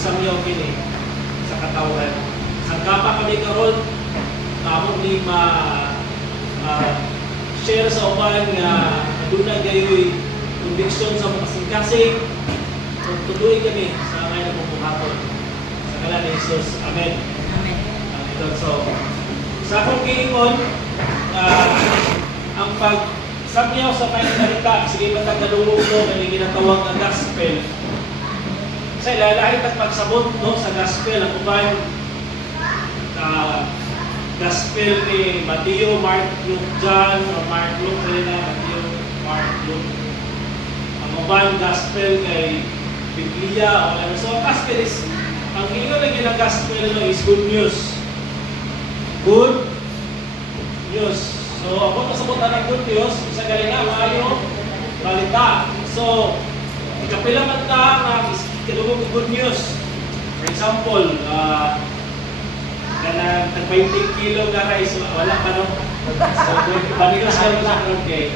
isang yaw kini sa katawan. Sangkapa kami karon kamot ni share sa uban nga aduna gayoy conviction sa mga kasing-kasing. Tuloy kami sa ngayon ng buhaton. Sa ngalan ni Jesus. Amen. Amen. So, sa akong giingon, ang pagsabyaw sa pananalita, sige ba tagalungog ko, may ginatawag na gospel. Sa ilalahin at pagsabot no, sa gospel, ang uban, gospel ni Matthew, Mark, Luke, John, o Mark, Luke, Matthew, Mark, Luke. Ang uban, gospel kay Biblia, o ano. So, gospel is, ang ingon lagi ng gospel no, is good news. Good news. So, ako kasabot na ng good news, isa galing na, maayo, balita. So, ikapila man ka nga kilugog good news. For example, kanang tag-20 kilo nga rice, wala pa no? So, panigas ka mo sa kay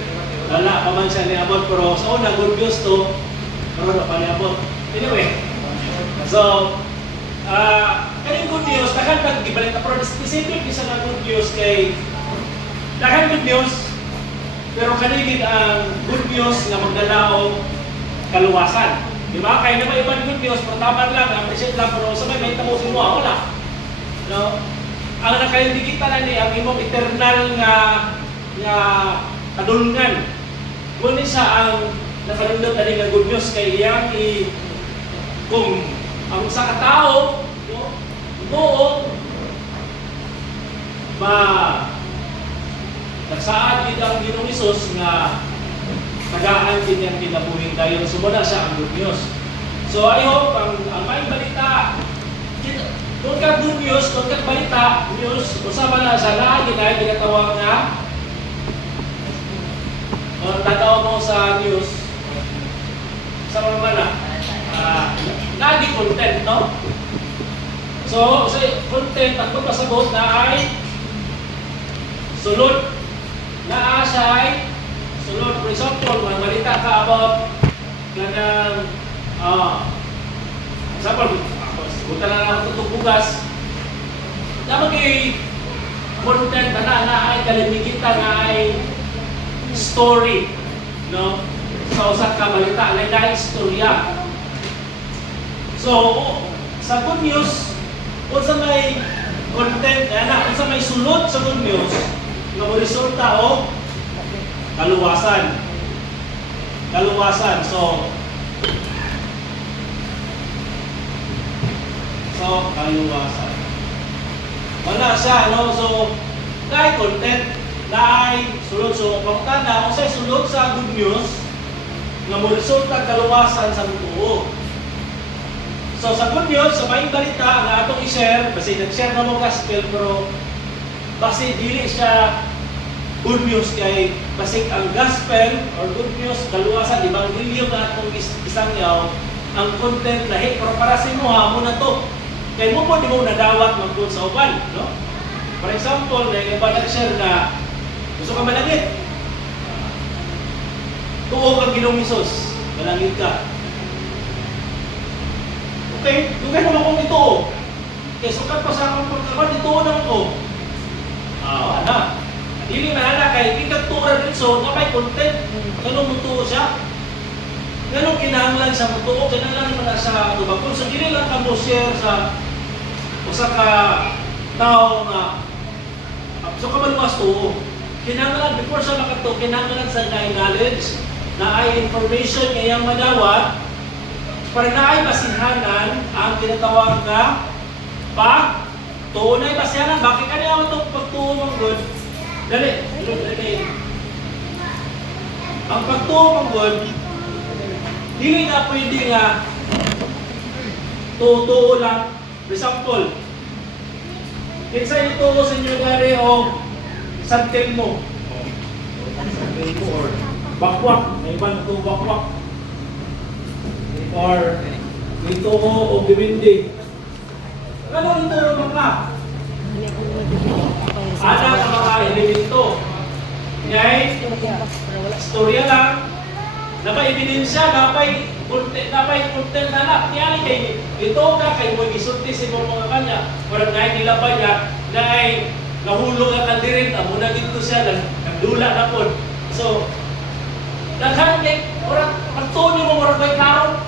wala pa man siya niabot, pero sa una, good news to, pero wala pa niabot. Anyway, so, kaning good news, dahan pag-gibalita, pero specific isa na good news kay dahan good news, pero kanigid ang good news nga magdalao kaluwasan. Di ba? Kaya naman ibang good news, pero tama lang, appreciate lang, pero sa may tapusin mo, wala. No? Ang nakaindigita na ni, ang imong eternal nga kadulungan. Ngunit siya ang nakalundot na nga good news kay iyang kung ang sa katao, no, nagsaad din ang Ginoong Hesus nga tagaan din yung kinabuhing dayon. Sumuna siya ang good news. So I hope ang may balita, kung ka good news, kung ka balita, news, usama na siya na, ginatawag nga, o tatawag mo sa news, sa mga mana, nagi content, no? So, sa content, ang pagpasabot na ay sulod. Na siya ay sulod. For example, kung balita ka about ganang, example, punta na lang itong bugas, naman kay content na ay kalimigita na ay story, no? Sa usap ka balita, na istorya. So, sa good news, kung sa may content, kung sa may sulod sa good news, nga mo resulta o kaluwasan. Kaluwasan. So, kaluwasan. Wala siya, no? So, kahit content, ay sulod. So, pagkana, kung sa'y sulod sa good news, nga mo resulta kaluwasan sa buo. So sa good news, sa may balita na atong i-share, kasi nag-share na mo gospel, pero basi dili siya good news kay basi ang gospel or good news, kaluwasan, ebanghelyo na atong isang yaw, ang content lahi, pero para sa mo ha, muna to. Kaya mo po di mo nadawat magkun sa uban, no? For example, na yung iba nag-share na gusto ka malangit. Tuo kang Ginoong Hesus, malangit ka. Okay, dugay naman kong ito. Kaya sukat pa sa akong pagkaman, ito naman ko. Ana. Dili manana kay ikagtura din so, na may content. Ganun mutuo siya. Ganun kinahanglan sa mutuo. Kinahanglan naman sa tubakol. So, dili lang ka mo share sa usa ka tao na so ka maluwas tuo. Kinahanglan, before sa makato, kinahanglan sa knowledge na ay information ngayang madawat para na ay basihanan ang tinatawag na pagtuo na ay basihanan. Bakit kanya ako itong pagtuo mong good? Dali. Ang pagtuo mong good, hindi na pwede nga tuo lang. For example, kinsa ituo sa inyo gari o santil mo. Santil mo or bakwak. May ibang ito bakwak. Or ito o bibindi. Ano ito naman ka? Ada ang mga elemento. Ngay, istorya lang. Napay ebidensya, napay content na may content na na. Kaya kay ito ka kay mo gisulti sa mga kanya. Para ngay nila ba niya na ay nahulog ang kandirin, amo na dito siya nagdula na po. So daghan kay orang pagtuon mo orang kay karon.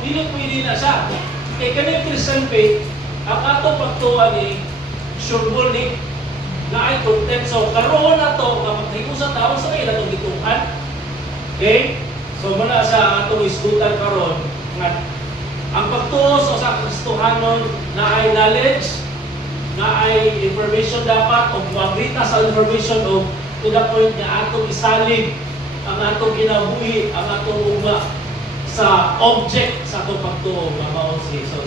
Dili pwede na siya. Kay kani Christian faith, ang ato pagtuon ni sureball ni na ay content. So karon na to nga maghingo sa tao sa ila tong gituhan. Okay? So muna sa atong isgutan karon nga ang pagtuo sa Kristohanon na ay knowledge, na ay information dapat o magrita sa information o to the point nga atong isalig ang atong kinabuhi, ang atong ugma sa object sa atong pagtuo nga mao si so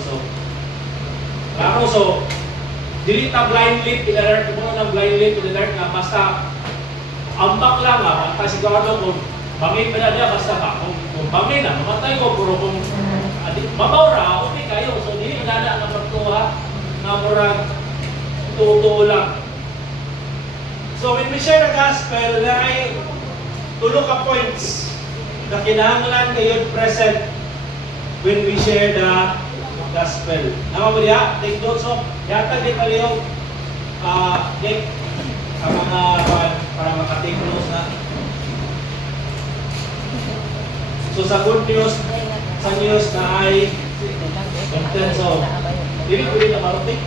klaro. So dili ta blindly pinalert mo na blindly pinalert nga basta ambak lang ang sigurado kung bangin pa na niya basta ba kung bangin na mamatay ko puro kung mabaw ra okay kayo. So dili na ang pagtuha nga murag tuo lang. So when we share the gospel, na ay tulo ka points na kinahanglan kayo present when we share the gospel. Nama mo diya? Take notes of yata di palihog ang mga para makatake notes na. So sa good news, sa news na ay content. So dili ko rin na marutik.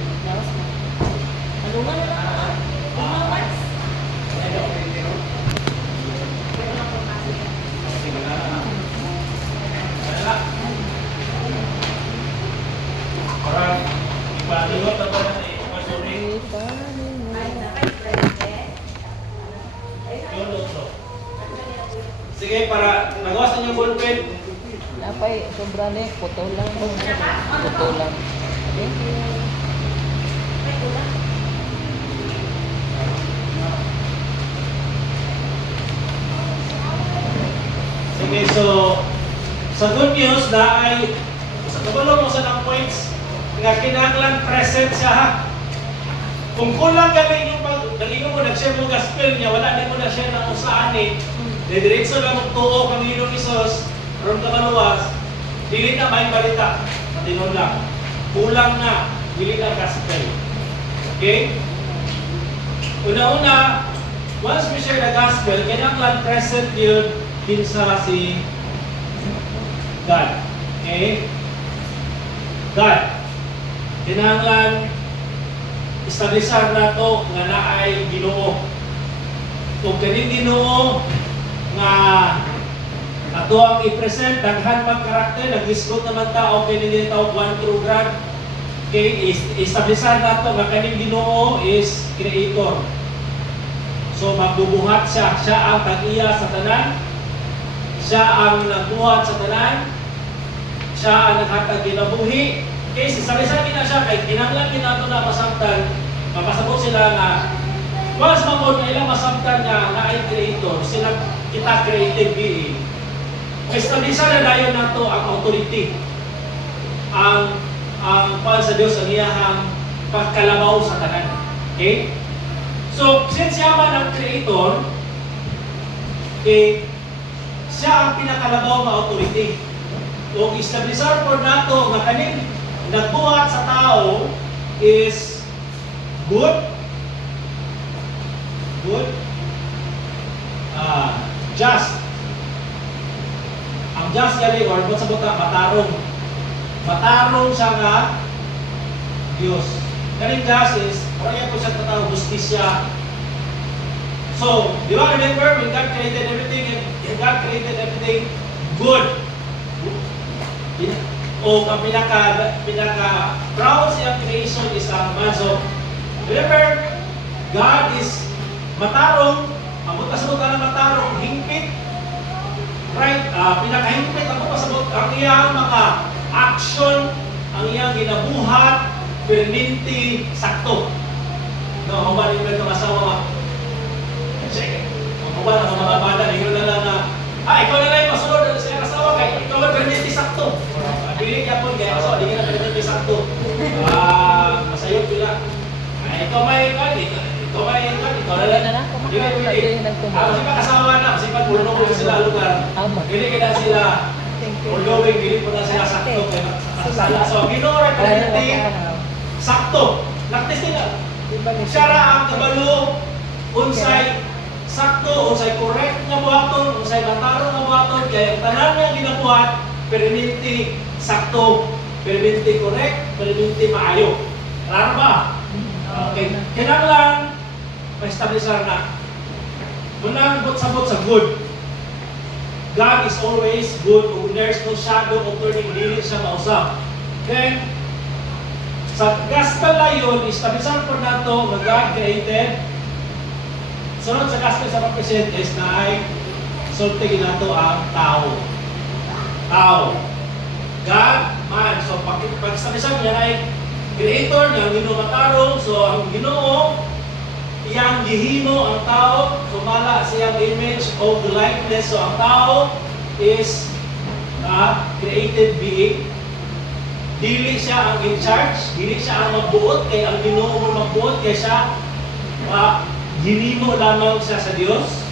Para ipalingot na ba na ipasurin? Sige, para nagawas na yung ballpen. Napay, sobra na eh. Puto lang. Puto lang. Thank you. Sige, so sa good news na ay sa kabalo mo sa ng points nga kinahanglan present siya ha. Kung kulang galing yung mo nag-share mo gospel niya, wala din mo na share ng usaan eh. Diretso na magtuo kang Ginoong Hesus ron ka maluwas, dili na may balita. Matinon lang. Kulang na, dili na gospel. Okay? Una-una, once we share the gospel, kinahanglan present yun kinsa si God. Okay? God. Kinahanglan establisar na to nga naay Ginoo. Kung kaning Ginoo nga ato ang i-present, daghan mag karakter, nag-discount naman tao, kini tao one true God. Okay, establisar na to nga kaning Ginoo is creator. So magbubuhat siya, siya ang tag-iya sa tanan, siya ang nagbuhat sa tanan, siya ang naghatag kinabuhi. Okay, sisali-sali na siya kay kinahanglan kinato na masabtan, mapasabot sila nga once mamod na ilang masabtan nga na ay creator, sila kita creative being. Establisa na dayon nato ang authority, ang pan sa Dios ang iyahang pagkalabaw sa tanan. Okay? So, since siya man ang creator, siya ang pinakalabaw na authority. Kung establisar po nato nga kaning nagbuhat sa tao is good, just. Ang just gali or sa buta matarong. Matarong siya nga Dios. Kaning just is parang po siya tatawag justisya. So, di ba remember when God created everything and God created everything good. O ang pinaka proud siyang creation is ang man. So, remember, God is matarong, ang pasabot ka ng matarong, hingpit, right? Pinakahingpit, ang pasabot, ang iyang mga action, ang iyang ginabuhat, perminti, sakto. No, humanin mo itong asawa, sige, humanin ang mga bata, ikaw na lang na, ikaw na lang yung masunod sa iyang asawa, kaya ikaw ang perminti, sakto. Pili niya po, kaya asawa, di ka na perminti, sakto. Masayot pila. Ikaw may ikaw na lang. Hindi. Kasi pag asawa na, kasi pag pulunong ko sila lugar, hindi kita sila Although dili po na sila sakto kay makasala. So Ginoo representing sakto. Nagtesting na. Siya ra ang kabalo unsay sakto, unsay correct nga buhaton, unsay matarong nga buhaton, kaya ang tanan nga ginabuhat permanente sakto, permanente correct, permanente maayo. Klaro ba? Okay. Kinahanglan ma-establishar na. Munang sabot sa good. God is always good. Kung there's no shadow of turning, dili siya mausap. Then, sa gospel na yun, establishar po na ito, God created. Sunod sa gospel sa represent is na ay sultigin na ito ang tao. Tao. God, man. So, pag-establishar niya ay creator niya, ang Ginoo matarong. So, ang Ginoo, iyang gihimo ang tao, sumala siyang image of the likeness. So, ang tao is a created being. Dili siya ang in charge, dili siya ang magbuot, kay ang Ginoo mo magbuot, kay siya ginimo lamang siya sa Dios.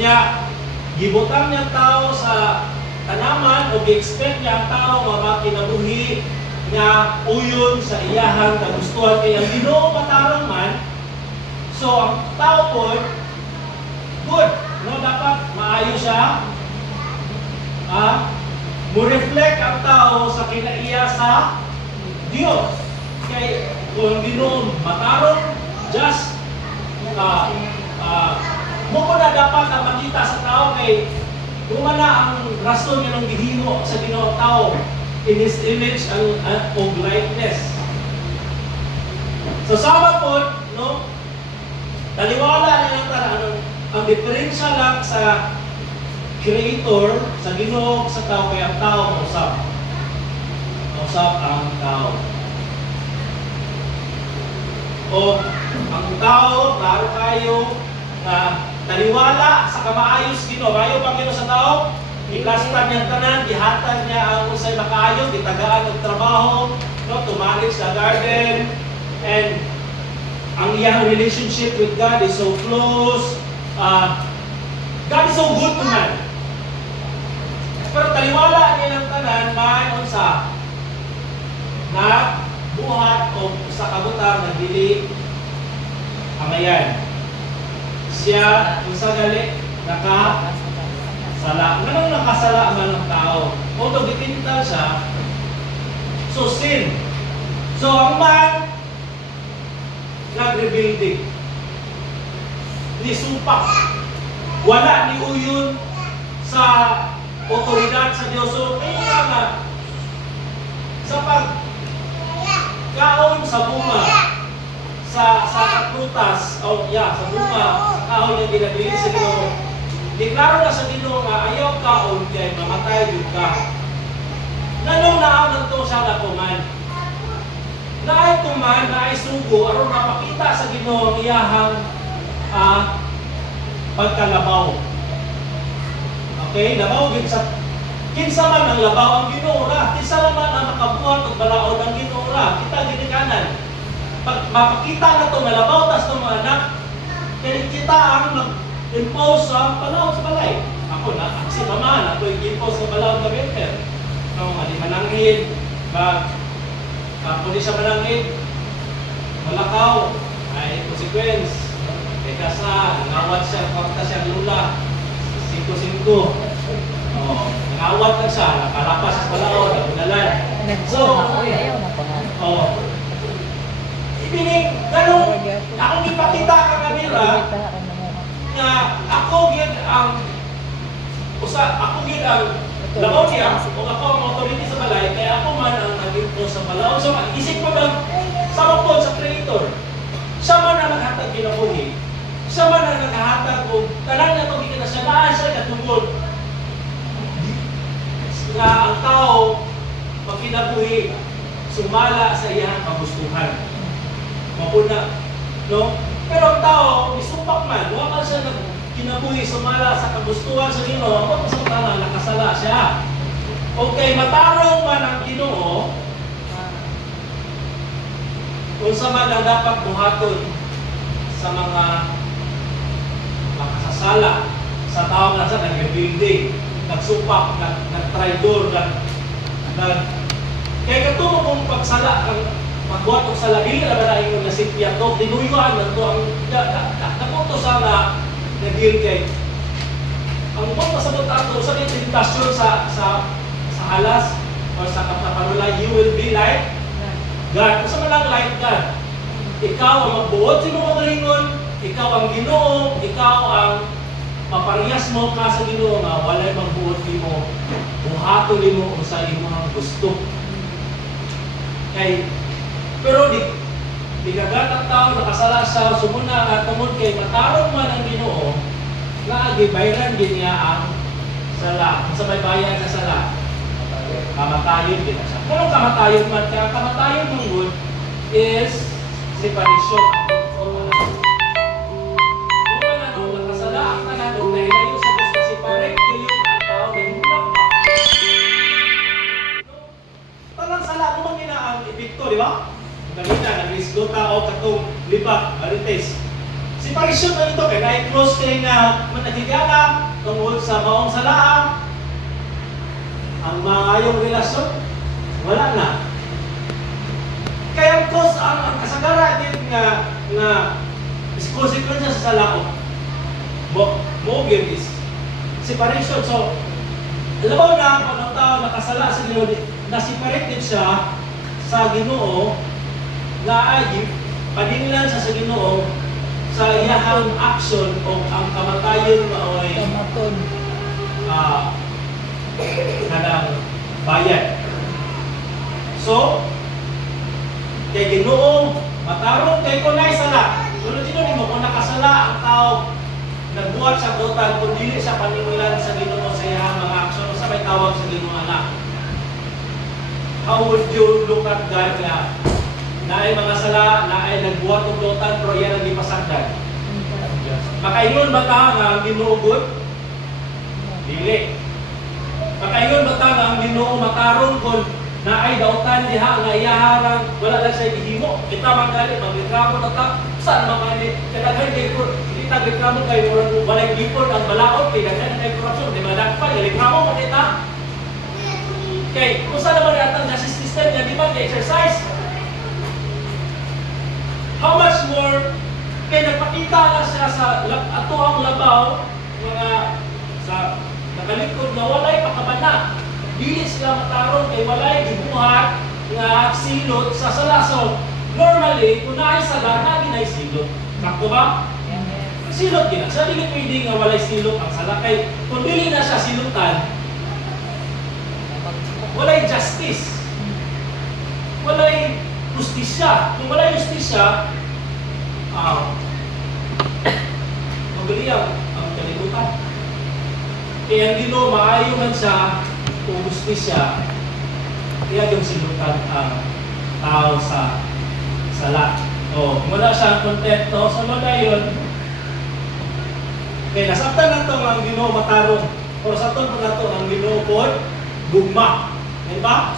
Niya, gibutang niya tao sa tanaman o gi-expect niya ang tao makinabuhi nga uyon sa iyahang kagustuhan, kay ang Ginoo matarang man. So ang tao po good, no, dapat maayo siya. Mo-reflect ang tao sa kinaiya sa Dios. Kay kung ang Ginoo matarong, just mo ko na dapat ang makita sa tao, kay kung na ang rason niya ng gihimo sa Ginoo tao in His image and of likeness. So sama po, no, taliwala nilang ang diferensya lang sa creator, sa Ginoo, sa tao, kaya ang tao mausap. Mausap ang tao. O ang tao, klaro kayo na taliwala sa kamaayos Ginoo. Maayo pang Ginoo sa tao, iklastan niyang tanan, gihatag niya ang usay makaayo, gitagaan ng trabaho, no, to manage the garden, and ang iyang relationship with God is so close. God is so good to man. Pero taliwala niya ng tanan, may unsa na buhat o sa kabutang na dili amayan. Siya, unsa gali, sala. Ganun nakasala man ng tao. Although bitintal siya, so sin. So ang man, nag-rebuilding. Ni supak. Wala ni uyon sa otoridad sa Diyos. So, kaya nga, sa pagkaon sa bunga, sa prutas, sa bunga, sa kaon yung ginabili sa Ginoo, deklaro na sa Ginoo nga ayaw kaon kay mamatay jud ka. Nanong naaman to siya na kuman. Naay kuman, naay sugo, aron mapakita sa Ginoo ang iyahang pagkalabaw. Okay, labaw gid sa kinsa man ang labaw ang Ginoo ra, kinsa man ang makabuhat og balaod ang Ginoo ra. Kita ginikanan. Pag mapakita na to nga labaw tas to mga anak, kaya kita ang impose sa balaod sa balay. Ako na, si mama, ako i-impose sa balaod sa winter. No, mali manangin, kung di siya manangin, malakaw, ay consequence. Teka sa, nangawat siya, kwarta siya lula, 5-5. Nangawat lang siya, nakalapas sa balaod, nabunalan. So, ibinig, ganun, akong ipakita ka kanila, nga ako gid ang labaw niya, kung ako ang authority sa balay, kaya ako man ang nag-impro sa balaw. So, isip ko lang, sama po sa creator. Siya man ang naghatag kinabuhi. Siya man ang naghatag kung talang na ito, hindi ka na siya naan siya katungkol. Nga ang tao, pag kinabuhi, sumala sa iyang kagustuhan. Mapuna, no? Pero ang tao, isupak man, wala siya kinabuhi, sumala sa kagustuhan sa Ginoo, ang pasantana, nakasala siya. Okay, matarong man ang Ginoo, kung sa man ang dapat buhaton sa mga makasasala sa tao nga sa nag-building. nagsupak, nagtraidor, kaya katumo kung pagsala, kang magbuhat og sala, dili na ba na ingon na sipya to, dinuyuan lang to, ang napunto sa nagil kay, ang mga pasabot ato, sa tentasyon sa halas, o sa kapanulay, you will be like God. Kung sa malang like God, ikaw ang magbuot sa mga kalingon, ikaw ang Ginoo, ikaw ang maparehas mo ka sa Ginoo nga walay magbuot nimo, buhaton nimo sa imong gusto. Kay pero di kagat ang tao nakasala sa sumuna nga tungod kay matarong man ang Ginoo, nga gibayran din niya ang sala. Kung sa may bayan sa sala, kamatayon din siya. Kung kamatayon man ka, kamatayon mong good is separation. Kung ano, nakasala ang tanan, kung nahilayo sa gusto separate, yun ang tao, nahimulang pa. Talang sala mo man ang epekto, di ba? Kanina, nag-risgo tao katong liba, marites. Separation na ito, kaya na-close kayo na managigala tungkol sa maong salaan. Ang maayong relasyon, wala na. Kaya cause ang kasagara din nga consequence sa salaon. Mo is separation. So, alam mo na kung ang tao nakasala sa Ginoo, na-separate din siya sa Ginoo, na ay paninlan sa Ginoo sa iyahang action o ang kamatayon maoy Kamaton. kanang bayan. So, kay Ginoo matarong kay kunay sala. Tulad dito nimo kung nakasala ang tao nagbuhat sa total kung dili sa paningulan sa Ginoo sa iyang mga aksyon sa may tawag sa Ginoo anak. How would you look at God na naay mga sala, naay nagbuhat og total pero yan ang gipasagdan? Makaingon ba ta nga ang Ginoo good? Dili. Makaingon ba ta nga ang Ginoo matarong kung naay dautan diha nga iyaharang wala lang siya gihimo. Kita man gali magreklamo ta saan man kani kadaghan kay dili ta reklamo kay walay gipon ang balaod kay daghan kay korupsyon di madagpa reklamo man kita. Kay kung saan naman atang justice system nga di man exercise. How much more kay nagpakita na siya sa ato ang labaw mga sa nakalikod na walay pakabana. Dili sila matarong kay walay gibuhat nga silot sa sala. So, normally, kung naay sala, naginay silot. Sakto ba? Silot gina. Sa dili pwede nga walay silot ang sala. Kay kung dili na siya silutan, walay justice. Walay justisya. Kung walay justisya, magali ang kalibutan. Kaya ang Ginoo maayo man siya kung justisya, kaya yung silutan ang tao sa sala. O, wala siyang kontento, so wala yun. Kaya nasabtan na ito ang Ginoo matarong. O sa ito na ito ang Ginoo po, gugma. Diba?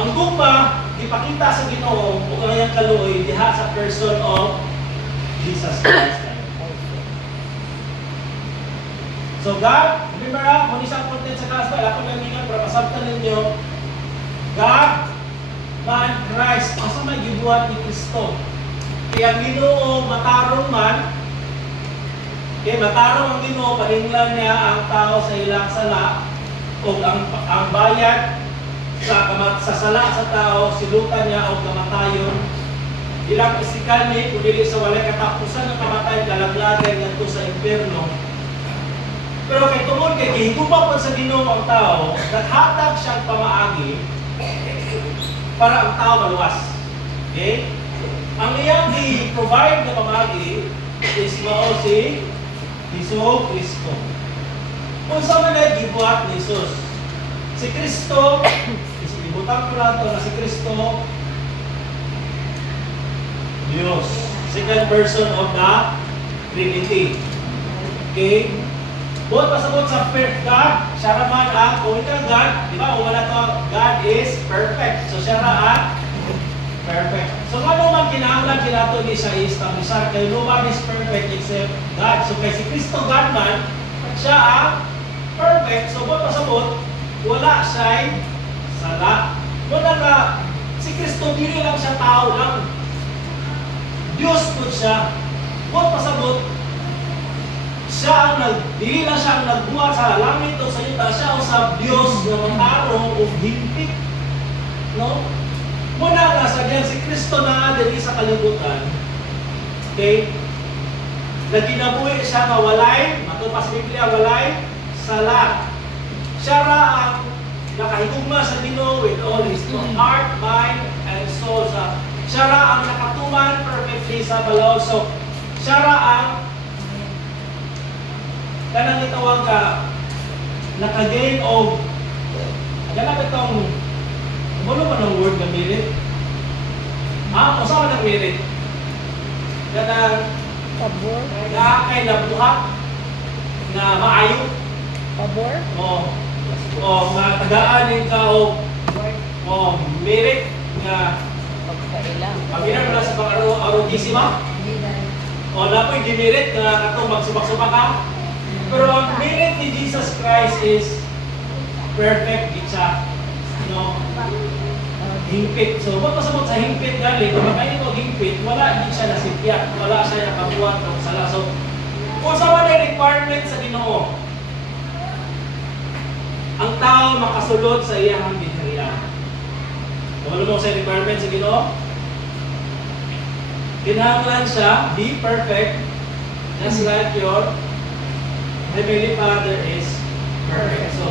Ang gugma, ipakita sa Ginoo o kanyang kaluoy diha sa person of Jesus Christ. So God, remember kung isang content sa gospel, ako nangingin para masabtan ninyo, God, man, Christ, asa may gibuhat ni Kristo. Kaya ang Ginoo matarong man, kaya matarong ang Ginoo, paninglan niya ang tao sa ilang sala, o ang bayad sa sala sa tao, silutan niya o kamatayon. Ilang isikal ni, kung dili sa walay katapusan ng kamatayon, kalaglagan nga ito sa impyerno. Pero kay tungod kay gihigupa po sa Ginoo ang tao, naghatag siyang pamaagi para ang tao maluwas. Okay? Ang iyang i-provide na pamaagi is mao si Hesus Kristo. Kung sa man ay gibuhat ni Jesus, si Kristo, ibutang ko lang na si Kristo, Diyos, second person of the Trinity. Okay? Buot pasabot sa God, siya naman ang unical God, di ba? Kung wala to, God is perfect. So siya na ang perfect. So ano man kinahanglan kinato ni siya i-establishar kay no one is perfect except God. So kay si Kristo God man, siya ang perfect, so buot pasabot, wala siya'y sala. Muna nga, si Kristo dili lang siya tao lang. Diyos po siya. Buot pasabot, siya ang dili lang siya ang nagbuhat sa langit o sa yuta, siya o sa Diyos nga matarong o himpit. No? Muna nga sa diyan si Kristo na dili sa kalibutan. Okay? Nagkinabuhi siya nga walay, matupas Biblia, walay sala. Siya ra ang nakahigugma sa Ginoo with all his heart, mind, and soul. Siya ra ang nakatuman perfectly sa balaod. So, siya ra ang kanang itawag ka nakagain of ganap itong ano ba ng word na merit? Usama ng merit. Kanang Pabor? na kay nabuhat na maayo. Pabor? O matagaan ka o merit nga Pagkailang. pagkailan mo na sa pang-arogisima o napoy demerit nga katong magsubak-subak ka. Pero ang merit ni Jesus Christ is perfect siya. No? Hingpit. So, kung pasabot sa hingpit galing, kung makain ko hingpit, wala din siya nasipyak. Wala siya nakabuhat ng sala. So, kung sa mga requirement sa Ginoo, ang tao makasulod sa iyang ginharian. Kung ano mo sa requirement sa Ginoo, kinahanglan siya, be perfect, just like your Heavenly Father is perfect. So,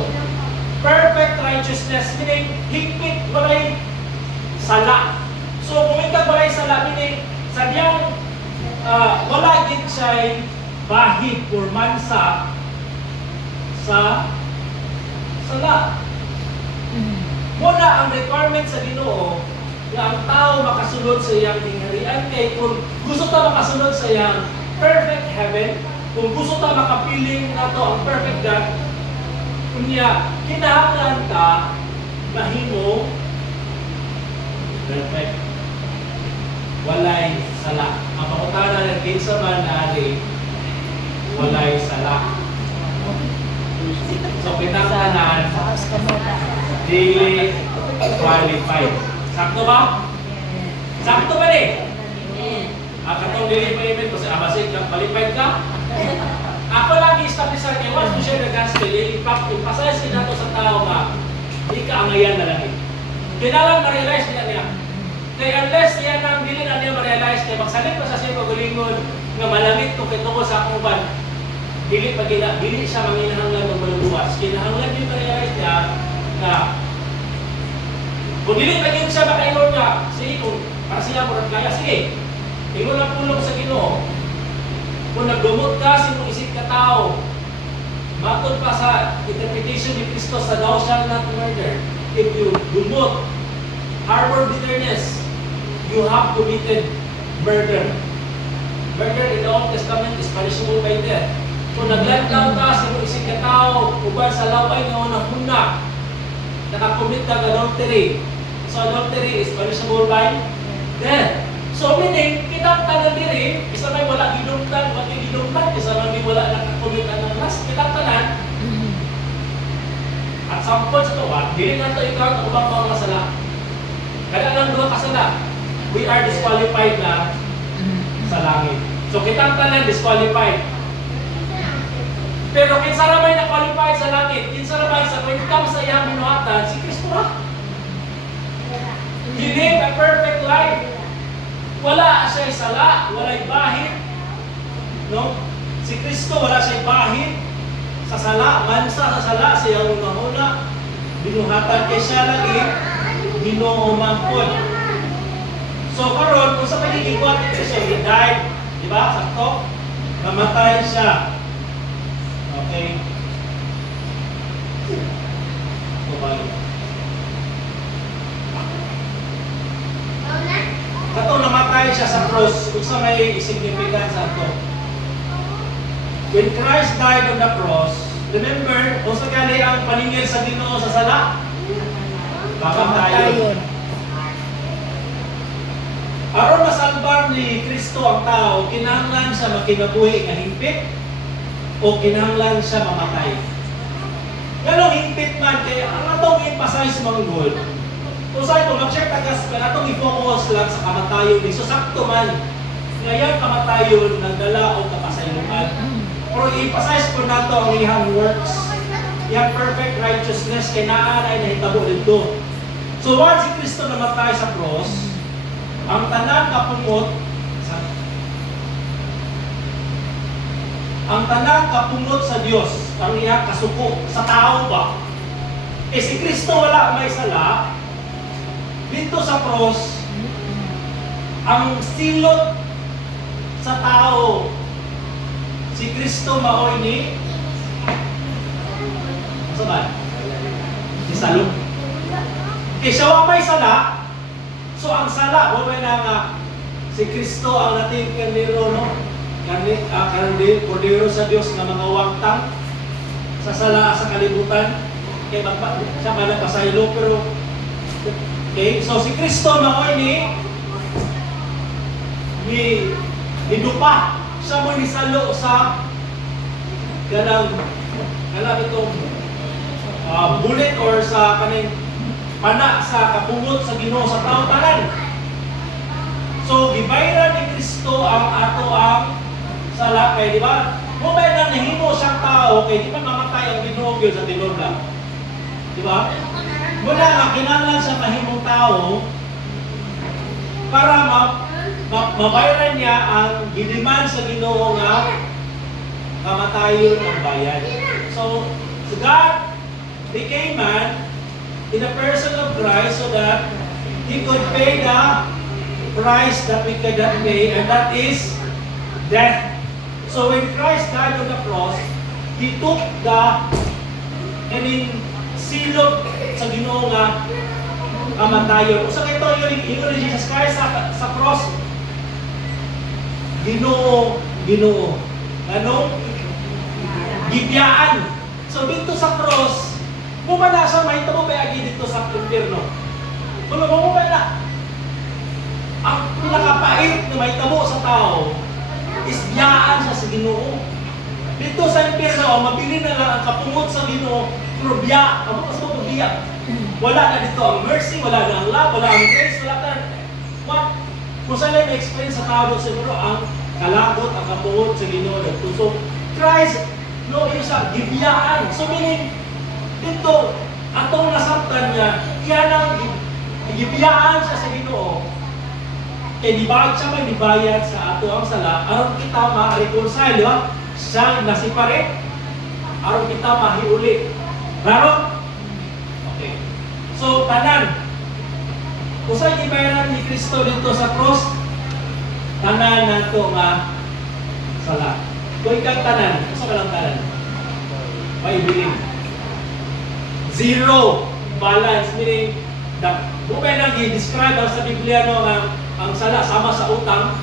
perfect righteousness, meaning higpit balay sala. So, kung ito balay sala, meaning sadyang wala din siya'y bahid or mansa sa sala. Muna ang requirement sa Ginoo na ang tao makasunod sa iyang tingharian kay kung gusto ta makasunod sa iyang perfect heaven, kung gusto ta makapiling nato ang perfect God, kunya kinahanglan ta mahimo perfect. Walay sala. Ang pangutana ng kinsa man naari walay sala. So kinahanglan daily qualified. Sakto ba? Sakto ba ni? Katong daily payment kasi abasig ka, qualified ka? Ako lang i-establish niya, once mo siya nag-gospel, ipasayas ka na to sa tao nga, hindi ka angayan na lang. Kailangan ma-realize niya. Kaya unless niya nang dili na niya ma-realize niya, magsalit pa sa siya pagalingon, nga malamit kung kitungko sa akong ban, dili siya manginahanglan ng malubuwas. Kinahanglan din ma-realize niya na kung dili pa niya siya makaingon nga, sige, kung para siya mo kaya, sige, ingon ang pulong sa Ginoo. Kung nagdumot ka, sinong isip ka tao, matod pa sa interpretation ni Kristo sa thou shalt not murder. If you dumot, harbor bitterness, you have committed murder. Murder in the Old Testament is punishable by death. Kung naglantaw ka, sinong isip ka tao, uban sa laway nga unang huna, nakakommit ka ng adultery. So adultery is punishable by death. So meaning, kitang tanan diri, isa may wala gidumtan, wala gidumtan, isa may wala nakakumit ng last, kitang tanan. At sampol sa tuwa, dili na ito ikaw ang ubang mga sala. Kaya lang doon kasala, we are disqualified na sa langit. So kitang tanan disqualified. Pero kinsa ra may na-qualified sa langit, kinsa ra may sa when it comes sa iyang binuhatan, si Kristo ra. He lived a perfect life. Wala siya sala, wala'y bahid. No? Si Kristo wala siya bahid sa sala, mansa sa sala, siya una-una. Binuhatan kay siya lagi, Ginoo mangkod. So karon kung sa pagiging buhat ni Kristo, he died, di ba? Sakto? Namatay siya. Okay? Bumalik. Katong namatay siya sa cross, kung sa may significance ato. When Christ died on the cross, remember, kung sa gali ang paningil sa Ginoo sa sala, kamatayon. Aron masalbar ni Kristo ang tao, kinahanglan siya makinabuhi nga hingpit o kinahanglan siya mamatay. Ganong hingpit man kay ang atong emphasize manggod. Kung sa ito, mag-share ka gospel, atong i-focus lang sa kamatayon ni so sakto man. Ngayon kamatayon nagdala o kapasayloan. Pero i-emphasize ko nato ang iyang works, iyang perfect righteousness kay naa ay nahitabo dito. So once si Kristo namatay sa cross, ang tanan kapungot sa Dios, ang iyang kasuko sa tao ba? Eh si Kristo wala may sala. Dito sa cross, ang silot sa tao, si Kristo maoy ni ano ba? Si Salom. Kaya siya wa may sala. So ang sala, wala na nga si Kristo ang nating kandiro, no? Kandiro, kordero sa Dios nga mga wangtang sa sala sa kalibutan. Kaya siya man nagpasaylo, pero okay, so si Kristo maoy ni dupa. Siya mo ni salo sa kanang itong bullet or sa kaning pana sa kapungot sa Ginoo sa tao tanan. So gibayran ni Kristo ang ato ang sala kay di ba? Mo ba nang nahimo siyang tao kay di pa mamatay ang Ginoo gyud sa tinud na. Di ba? Muna nga kinahanglan sa mahimong tao para mabayaran niya ang giniman sa Ginoo nga kamatayon ang bayad. So God became man in the person of Christ so that He could pay the price that we cannot pay, and that is death. So when Christ died on the cross, He took the silot sa Ginoo nga kamatayon. Usa kay ito yung ni Jesus Christ sa cross. Ginoo. Ano? Gibiyaan. So dito sa cross, bumana siya, mahitabo ba agi dito sa impyerno? Bumaba na. Ang pinakapait na mahitabo sa tao is biyaan siya sa Ginoo. Dito sa impyerno, mabili na lang ang kapungot sa Ginoo, pero biya. Ano kasi mo biya? Wala na dito ang mercy, wala na ang love, wala ang grace, wala na. What? Kung saan lang experience sa tao siguro ang kalagot, ang kapungot sa Ginoo. So, Christ, no, yung sa gibiyaan. So, meaning, dito, atong nasabtan niya, yan ang gibiyaan siya sa Ginoo. Kaya dibayad siya may dibayad sa ato ang sala, aron kita ma-reconcile, di ba? Siya nasipare, aron kita mahiuli. Raro? Okay. So, tanan. Kung saan gibayaran ni Kristo dito sa cross, tanan na ito nga sala. Kung ikang tanan, kung saan ka lang tanan? Maibiling. Zero balance, meaning, bukay lang i-describe sa Biblia no, ang sala sama sa utang,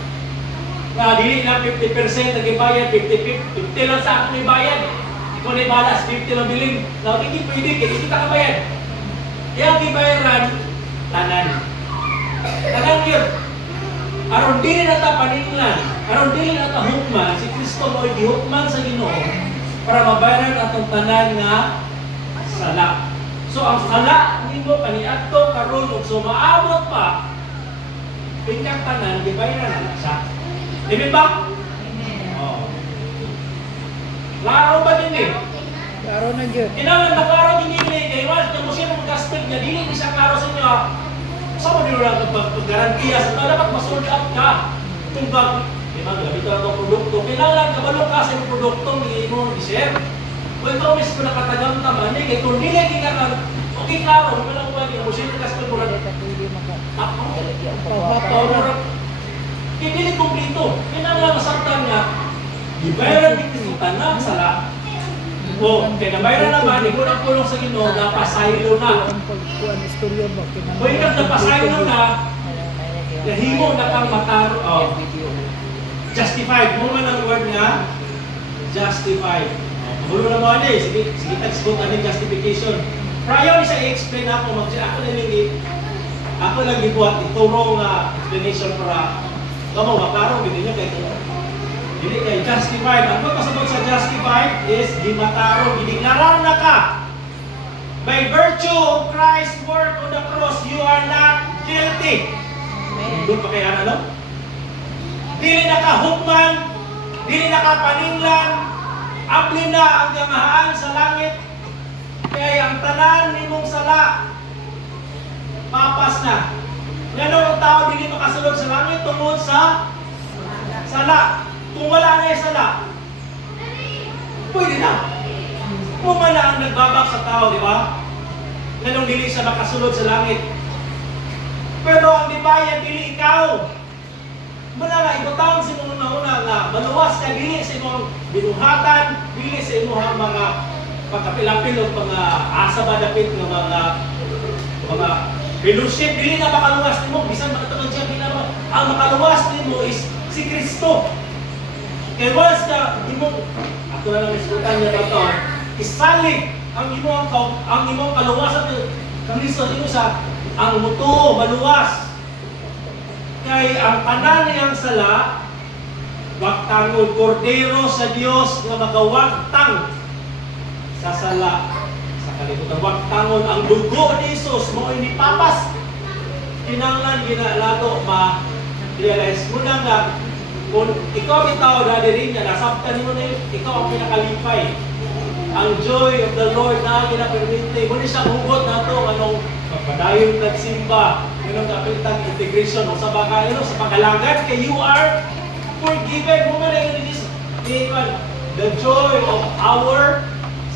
na dili na 50% nag-ibayad, 50 lang sa akong ibayad. Ikaw na ibalas, 50 lang biling. Na hindi pwede, hindi kita kabayad. Kaya ang ibayaran, tanan. Tanan yun. Aron dili na ta paninglan, aron dili na ta hukman, si Kristo mo gihukman sa Ginoo para mabayaran atong tanan nga sala. So ang sala nimo kaniadto karon ug sumaabot pa pingkang tanan gibayaran na siya. Amen ba? Amen. Oh. Laro ba din eh? Klaro na gyud. Inaman na klaro din eh. Kaya once na mo siya mong gaspil niya, dili ni siya klaro sa inyo. Sa mo nyo lang pag-garantiya sa ito, dapat ma-sold out ka. Kung ba, di ba, gamit na itong produkto, kailangan kabalo ka sa yung produkto, hindi mo i-share. Kung ikaw mismo nakatagam naman, eh, kaya kung nilagay ka ka, okay klaro, wala ko ba, hindi mo siya gaspil mo lang. Hindi kumplito. Kailangan masaktan nga, ibayaran din ito tanang sala. O, kaya nabayaran naman, ikunang-kulong sa Ginoo, napasaylo na. Kung ikaw napasaylo na, nahimo na kang mataro. Oh. Justified. Mo man ang word nga, justified. Magulo na mo ano eh. Sige, text-book ano yung justification. Prior isa i-explain ako, ako lang ibuhat ituro nga explanation para kamo maklaro, hindi nyo kayo hindi kayo justified. Ang pagkasabot sa justified is di mataro, gideklara na ka By virtue of Christ's work on the cross, you are not guilty. Amen. Doon pa kaya ano? Dili nakahukman, dili nakapaninglan, abli na ang gamahaan sa langit. Kaya ang tanan nimong sala, papas na. Ngayon ang tao dili makasulod sa langit tungod sa sala. Kung wala na yung sala, pwede na. Kung man na ang nagbabak sa tao, di ba? Ngayon dili siya makasulod sa langit. Pero ang dibayan, dili ikaw. Muna nga, ibutang sa mga una nga, maluwas ka, dili sa imong binuhatan, dili sa imong mga pagkapilapil o mga asa ba dapit ng mga fellowship, dili na makaluwas nimo, bisan makatapos siya ginagawa. Ang makaluwas nimo is si Kristo. Kaya once ka, imong, ako na lang iskutan niya ba ito, isalig ang imong kaluwasan ng Kristo, imo sa ang muto, maluwas. Kay ang tanan niyang sala, wagtangon, kordero sa Dios nga magawagtang sa sala sa kalibutan. Wagtangon ang dugo ni Jesus mo inipapas. Kinanglan ginalato ma-realize mo na nga kung ikaw bitaw na rin niya, nasabtan mo na ikaw ang pinakalipay. Ang joy of the Lord na ginapermite. Muna siya hugot na ito, anong padayon nagsimba, yun ang kapitang integration o sa baka, sa pagkalangan, kay you are forgiven. Mo man ang the joy of our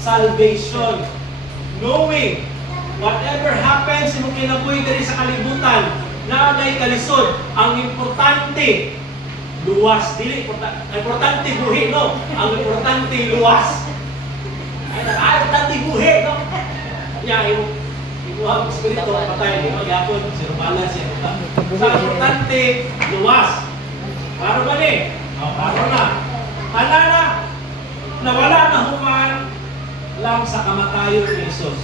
salvation. Knowing whatever happens, mo kinabuhi diri sa kalibutan, na may kalisod, ang importante, luwas. Dili, importante buhi, no? Ang importante, luwas. Ay, importante buhi, no? Yan, ibuhang espiritu, patay, di ba? Yapon, sirupalan siya. Sa importante, luwas. Paro ba ni? Paro na. Tanda na, nawala na human lang sa kamatayon ni Jesus.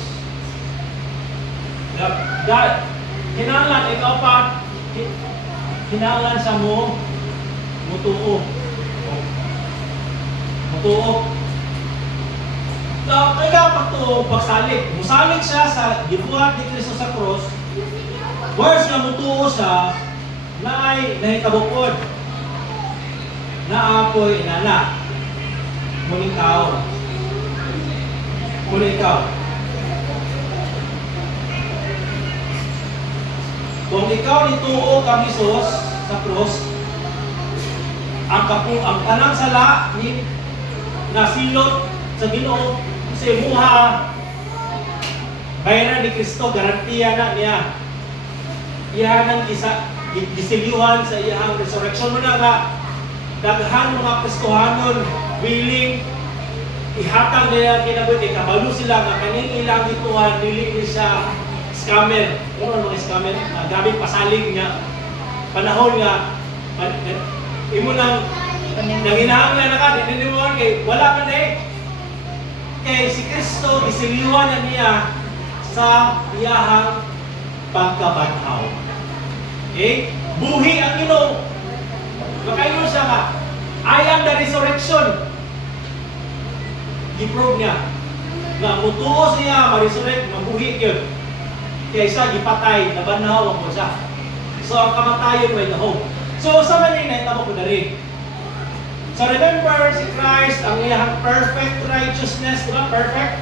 Hinanglan, ikaw pa, hinanglan sa mo, mutuo. Mutuo. Kaya pagtuo, pagsalig. Musalig siya sa gibuhat ni Kristo sa cross. Words na mutuo siya na ay nahitabukod. Na apoy inana. Muning tao. Muning ikaw. Kung ikaw nituo kang Jesus sa cross, ang tanang sala ni nasilot sa Ginoo sa imuha, bayaran ni Kristo, garantiya na niya. Iyan ang gisiliuhan sa iyang resurrection mo na nga, daghan mga Kristohanon willing ihatag nila kinabuhi, kabalo sila nga kaning ilang gituhan, dili ni siya scammer. Ano mga scammer? Gamit pasalig nga panahon nga imo nang nanginahanglan na ka, dininimuhan kay wala man eh. Kay si Kristo isiliwan na niya sa iyahang pagkabanhaw. Okay? Buhi ang Ginoo. Makaingon siya nga, I am the resurrection. Giprove niya. Nga mutuo siya, ma-resurrect, mabuhi yun. Kaya siya gipatay, nabanhaw ang siya. So ang kamatayon may nahog. So sa man yung naitamo ko na rin. So remember, si Christ, ang iyang perfect righteousness, di ba? Perfect.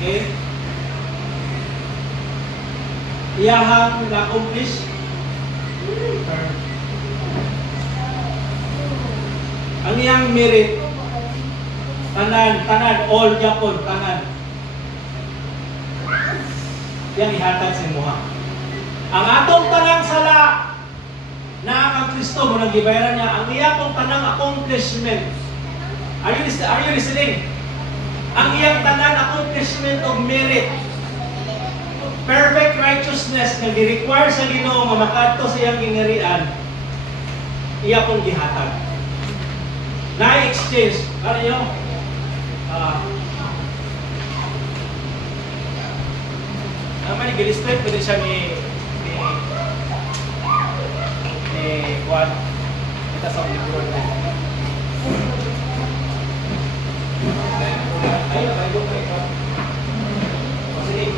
Okay? Iyahang na-accomplish. Ang iyang merit, tanan, all Japon, tanan. Yan ihatag sa imuha. Ang atong tanang sala, na ang Kristo mo nang gibayaran niya, ang iyang tanang accomplishment. Are you listening? Ang iyang tanang accomplishment of merit, perfect righteousness na gi-require sa Ginoo nga makadto sa iyang gingharian, iya pong gihatag. Na-exchange. Ano yun? Naman, i-illustrate mo din siya ni Juan. Kita sa libro na. Ayun, ayun, ayun.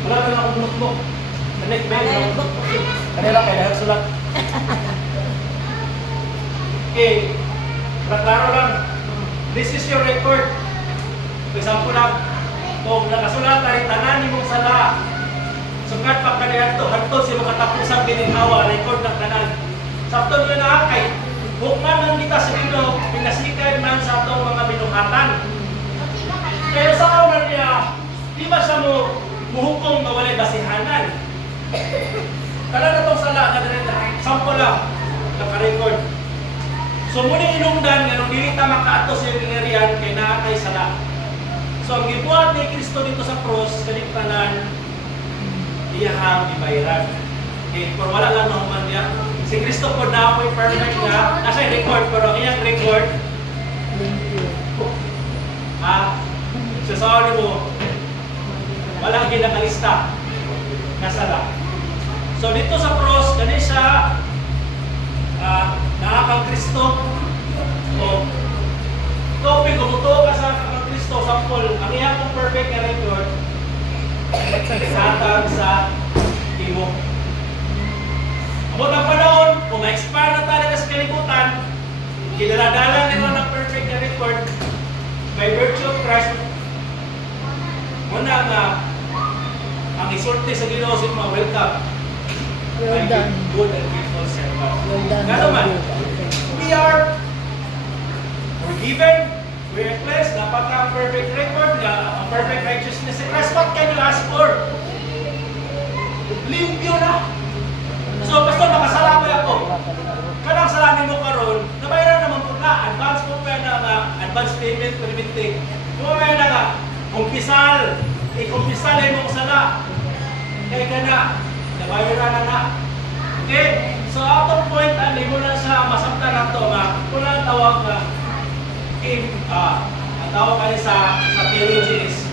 Wala na lang akong notebook. Connect ba? Ano yung book? Kanila kailangan sulat. Okay. Para klaro lang. This is your record. For example lang. Kung nakasulat na rin tanan ni mong sala. Sukat pa kanila ito. Hantod si mga tapusang gininhawa. Record ng tanan. Sabton yun na kay. Hukman ng kita sa Ginoo. Pinasikan man sa atong mga binuhatan. Pero sa kaunan niya, di ba siya mo muhukom na walay basihanan? Kala na itong sala na rin, sample lang, naka-record. So muna inungdan nga nung dili ta makaato sa yung ingerian kay naatay sala. So ang gibuhat ni Kristo dito sa cross, kanitanan, iyahang ibayran. Okay, pero wala lang na human niya. Si Kristo po na ako'y perfect nga, nasa yung record, pero ang iyang record, Thank you. sasawa mo, walang ginakalista na sala. So dito sa cross, ganun siya nakakang Kristo. O topic, kumuto ka sa kakang Kristo, sampol, ang iyang kong perfect na record, satang sa imo. Abot ang panahon, kung ma-expire na talaga sa kalibutan, kinaladalan nila ng perfect na record, by virtue of Christ, muna nga, ang isulti sa Ginoo sa mga welcome. Well My done. good and faithful servant. Well done. Gano'n man, Okay. we are forgiven, we are blessed, dapat ang perfect record, ang perfect righteousness in Christ. What can you ask for? Limpyo na. So, pastor, makasala ba ako? Kanang salamin mo karon, nabayaran naman po na, advance po pa na advance payment permitting. Kumamaya na nga, kumpisal, ikumpisal ay mong sala. Kaya ka na, nabayaran na. Okay? So, out of point, hindi mo na siya masakta na ito, kung ang tawag na, ang tawag ka sa theology is,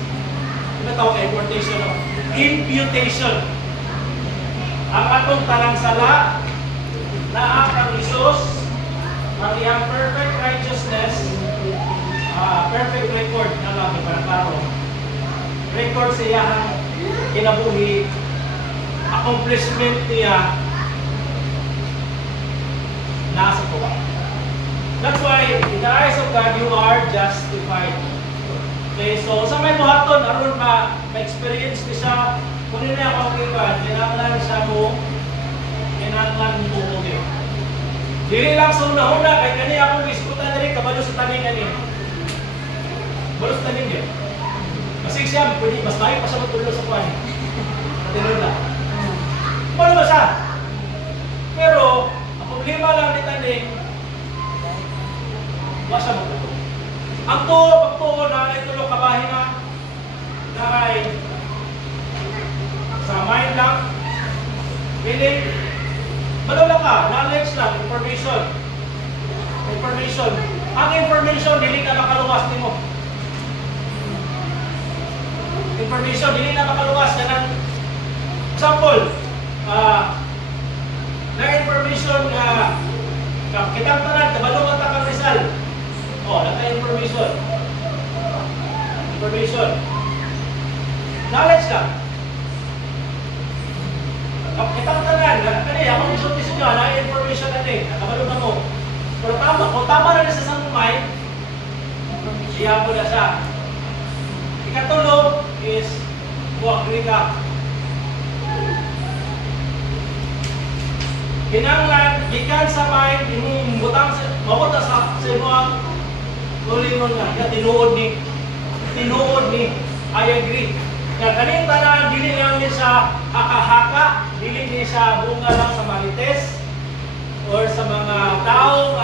ano tawag ka, importation of imputation. Ang atong tanang sala, na ang Isus, ang iyang perfect righteousness, perfect record na lang, para klaro. Record siya ang kinabuhi, accomplishment niya, nasa po. That's why, in the eyes of God, you are justified. Okay, so sa may buhaton, aron ma-experience ni siya, kung hindi ako kipan, kailangan siya mo, kailangan mo mo yun. Dili lang sa una-una, kay kani akong iskutan na rin, kabalo sa taning ganin. Balo sa taning yun. Kasi siya, pwede, mas tayo pa siya magtulo sa kuwan. Matinod na. Balo ba siya? Pero, ang problema lang ni taning, wala siya magtulo. Ang pagtuo na ito kabahin na kay sa mind lang, feeling, balo lang ka, knowledge lang, information. Information. Ang information, dili na makaluwas nimo. Information, dili na makaluwas ka ng example, na information nga kitang tanan, kabalungan ta kang Rizal. Naka-information. Information. Knowledge lang. Kitang tanan, kani ako isulti sa inyo, na information natin, nakabalo na mo. Pero tama, kung tama na sa isang mind, siya po na siya. Ikatulo is, agree ka. Kinanglan, gikan sa mind, imong mabuta sa imo ang ulingon nga, tinuod ni, I agree. Nga kaning tanan, dili lang ni sa haka-haka, dili ni sa bunga lang sa marites, or sa mga tao,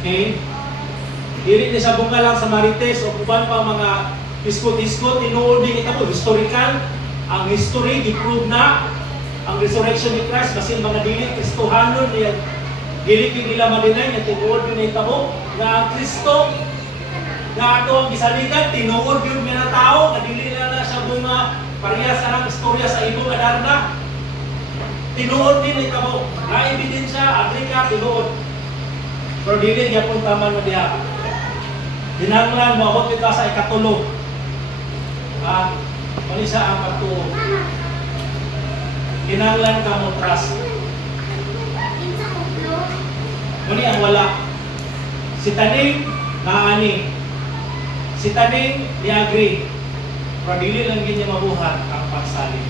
okay? Dili ni sa bunga lang sa marites, o kuban pa mga iskot-iskot, tinuod din ito, historical, ang history, gi-prove na, ang resurrection ni Christ, kasi mga dili, Kristohanon, dili nila madinay, nga tinuod din ito, nga ang Kristo, nga ato ang gisaligan, tinuod yun mga tao, nga dili na siya bunga, parehas na ng istorya sa ibong adarna. Tinuod din ito mo. Na ebidensya, agree ka, tinuod. Pero dili niya kung taman mo diha. Dinanglan, maabot kita sa ikatulo. Mali sa ang pagtuo. Kinahanglan ka mo trust. Mali ang wala. Si Taning naani. Si Taning ni-agree. Pero dili lang ganyan mabuhat ang pagsalig.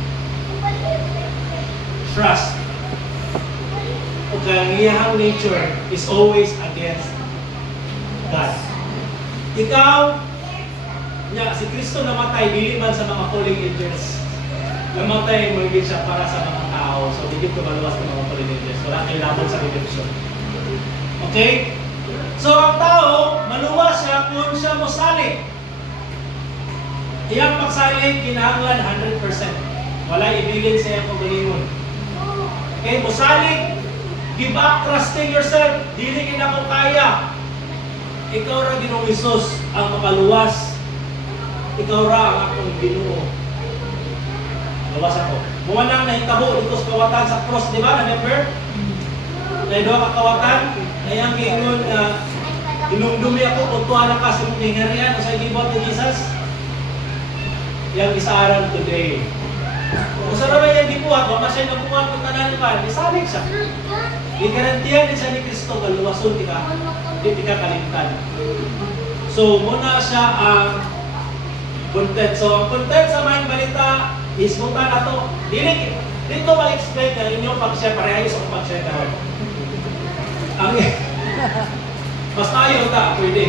Trust. O kaya iyahang nature is always against God. Ikaw, si Kristo namatay, dili man sa mga fallen angels. Namatay mo siya para sa mga tao. So, di ko maluwas ng mga fallen angels. Wala kayo lamang sa redemption. Okay? So, ang tao, maluwas siya kung siya mosalig. Iyang pagsalig, kinahanglan 100%. Wala ibigin sa iyang pagalingon. Okay? Mosalig, give up, trusting yourself. Dili kita ko kaya. Ikaw ra Ginoong Hesus ang makaluwas. Ikaw ra ang akong Ginoo. Luwas ako. Muwanang nahitabo dito sa kawatan sa cross, di ba? Remember? Dahil doon ka kawatan, ngayang gingon na inumdumi ako kung tuwa na ka sa mong hingarian o sa gibot ni Jesus. Yang isaaran today. Kung sa naman yung gibuhat, wala siya nabuhat kung tanan pa, isalig siya. Igarantiyan din siya ni Kristo, kaluwason di ka kalimtan. So, muna siya ang content. So, ang content sa mga balita is muna na to. Dito ma-explain na inyong pag-share, parehayos ang pag-share karon. Ang mas tayo ta, pwede.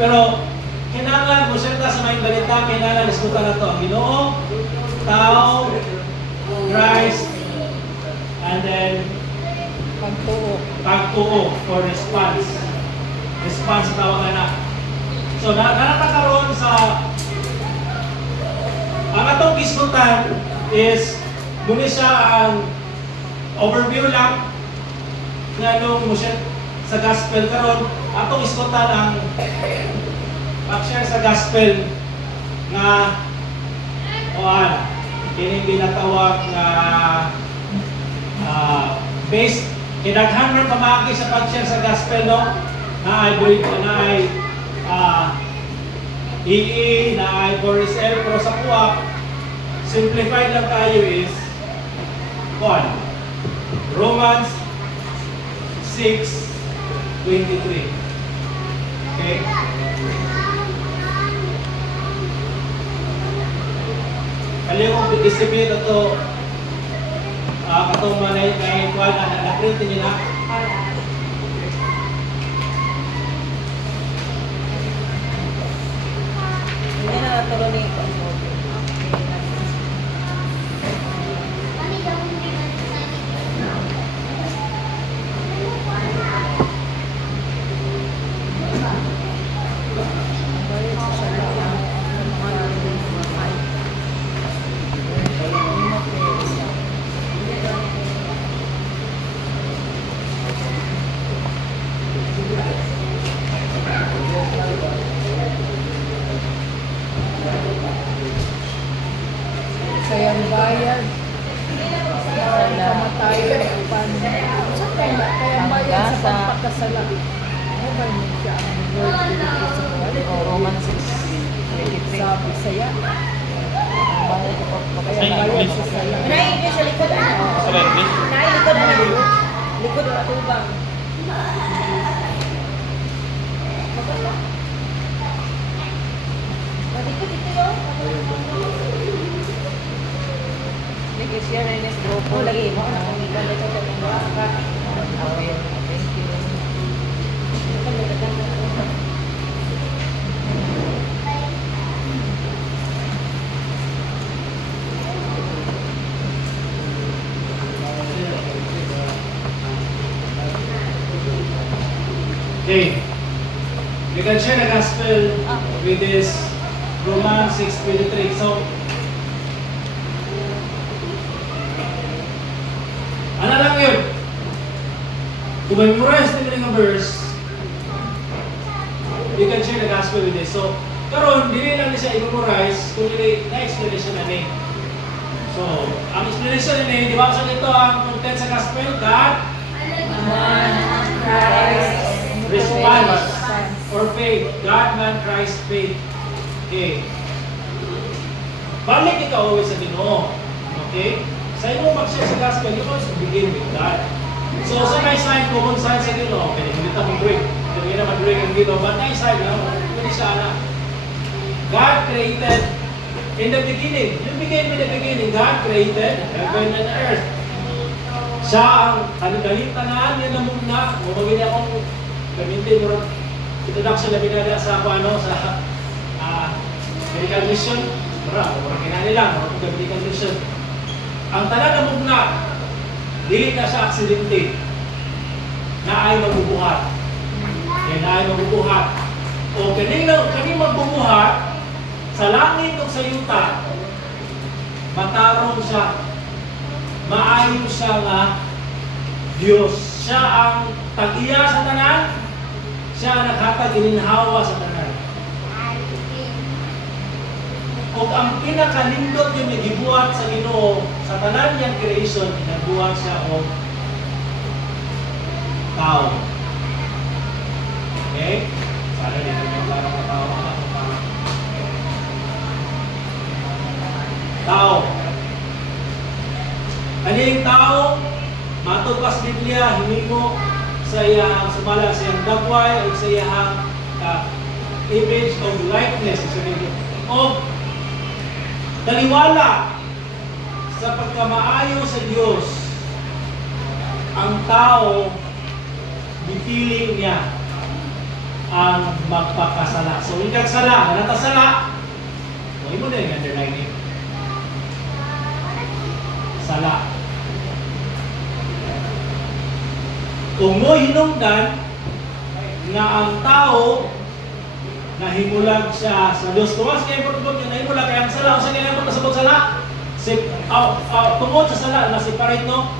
Pero kailangan mo share ta sa mga balita, kailangan is muna na to. Ang Ginoo, tao, Christ, and then pagtuo for response. Response tawag na. So, nanatakaroon sa ang atong gisgutan is muna siya ang overview lang nga nung mo siya sa gospel karon atong gisgutan ang pag-share sa gospel nga kining ginatawag na based kinaghan man pamagi sa pag-share sa gospel no na ay EE, na ay Boris L. Pero sa kuwak, simplified lang tayo is 1. Romans 6:23. Okay? Kali kong isipin ito katong manay kuwan na naprint niyo na. Hindi na natuloy ni ito. Kaya ang bayad kamatayan upan. Kaya ang bayad sa pagpakasala. Ano ba yun siya ang Lord dito sa buwan? Romans 6:23. Sa Bisaya. Ang bayad ko Kaya ang bayad sa saya. Naibig sa likod ano? Likod ano? Likod na tubang. Malikod ito yun. Sige, share na yung grupo. Lagi mo. Ganda ito sa mga baka. Okay, thank you. Okay. We can share the gospel with this Romans 6:23. So, ano lang yun? Kung may memorize na yung verse, you can share the gospel with this. So, karon dili lang siya i-memorize, kundi na-explanation na ni. So, ang explanation ni, di ba sa dito ang content sa gospel? God, response, or faith. God, man, Christ, faith. Okay. Balik ikaw always sa Ginoo. Okay? Sa imo mag-share sa gospel, you must begin with God. So sa may sign, common sign sa Ginoo, okay, hindi ta mag-drink. Hindi na mag-drink ang Ginoo, but may sign na, hindi siya na. God created in the beginning. You begin with the beginning. God created heaven and earth. Siya ang kanitanan niya na muna. O magiging akong gamitin mo introduction na binada sa ako ano, sa medical mission. Mura kinali lang, mura kong medical mission. Ang tanan na muna, dili na siya aksidente na ay magbubuhat. Na ay magbubuhat. O kani magbubuhat sa langit o sa yuta, matarong siya, maayon siya nga Diyos. Siya ang tag-iya sa tanan, siya ang naghatag gininhawa sa tanan. O ang pinakalindot yung nagibuhat sa Ginoo sa tanan niyang creation, nagbuhat siya o tao. Okay? Sana dito yung parang tao. Tao. Ano yung tao? Matod pa sa Biblia, hinimo sa iyang sumala sa iyang dagway o sa iyang image of likeness. O taliwala sa pagkamaayo sa Diyos, ang tao bipiling niya ang magpakasala. So, ikag sala, natasala, o imo na yung underlining. Sala. Kung mo hinungdan nga ang tao nahimulag siya sa Diyos. Tuwas kaya po yung nahimulag kaya ang sala. Kung sa kaya po nasabot sala, tungod sa sala, na-separate no?